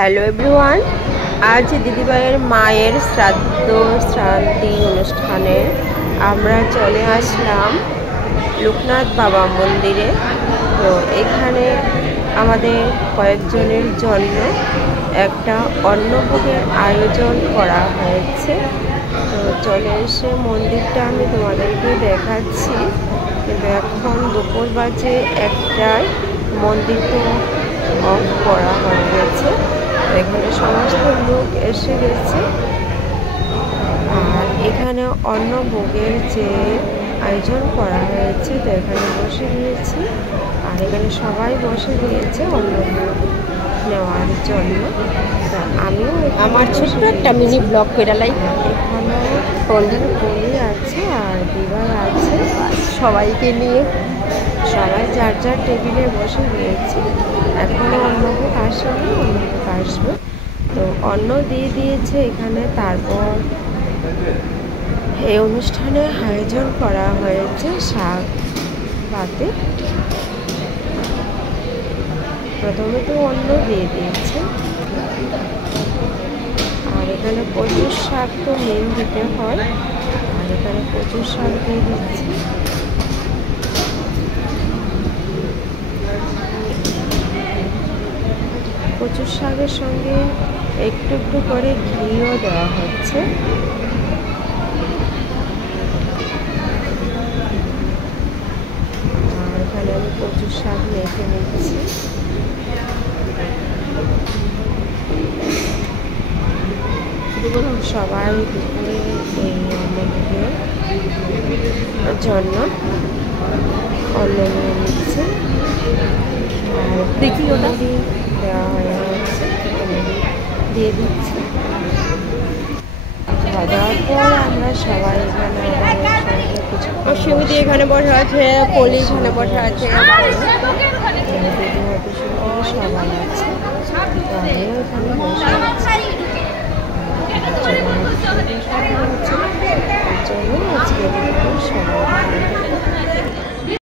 Hello everyone, আজ দিদিভাইয়ের মায়ের শ্রাদ্ধি অনুষ্ঠানে আমরা চলে আসলাম লোকনাথ বাবা মন্দিরে। তো এখানে আমাদের কয়েকজনের জন্য একটা অন্নভোগের আয়োজন করা হয়েছে। তো চলে এসে মন্দিরটা আমি তোমাদেরকে দেখাচ্ছি, কিন্তু এখন দুপুর বাজে 1টায়, মন্দির তো অফ করা হয়ে গেছে। এখানে সমস্ত লোক এসে গেছে, আর এখানে অন্নভোগের যে আয়োজন করা হয়েছে, তো এখানে বসে গিয়েছি, আর এখানে সবাই বসে গিয়েছে অন্নভোগ নেওয়ার জন্য। তা আমিও আমার ছোট্ট একটা মিনি ব্লগ পেরালাই। এখানে পলি আছে আর দিবার আছে, সবাইকে নিয়ে সবাই যার যার টেবিলে বসে গিয়েছে। এখনও অন্নভোগ আসেনি, অন্নভোগ আসবে। তো অন্ন দিয়ে দিয়েছে এখানে। তারপর এই অনুষ্ঠানে আয়োজন করা হয়েছে শাক পাতে। প্রথমে তো অন্ন দিয়ে দিয়েছে, আর এখানে প্রচুর শাক তো মেন দিতে হয়, আর এখানে প্রচুর শাক দিয়ে দিচ্ছে। কচুর শাকের সঙ্গে একটু একটু করে ঘিও দেওয়া হচ্ছে। আর এখানে আমি কচুর শাক মেখে নিচ্ছি। সবাই দুপুরে এই অন্নভোগের জন্য অন্ন নিয়ে নিচ্ছে, আর দেখি ওটা দেওয়া হয়ে গেছে, দিয়ে দিচ্ছি। খাওয়া দাওয়ার পর আমরা সবাই এখানে অশ্বমী এখানে বসে আছে, পলি এখানে বসে আছে, সবাই আছে। তো আমিও এখানে বসে আছি, জন্য আজকে সবাই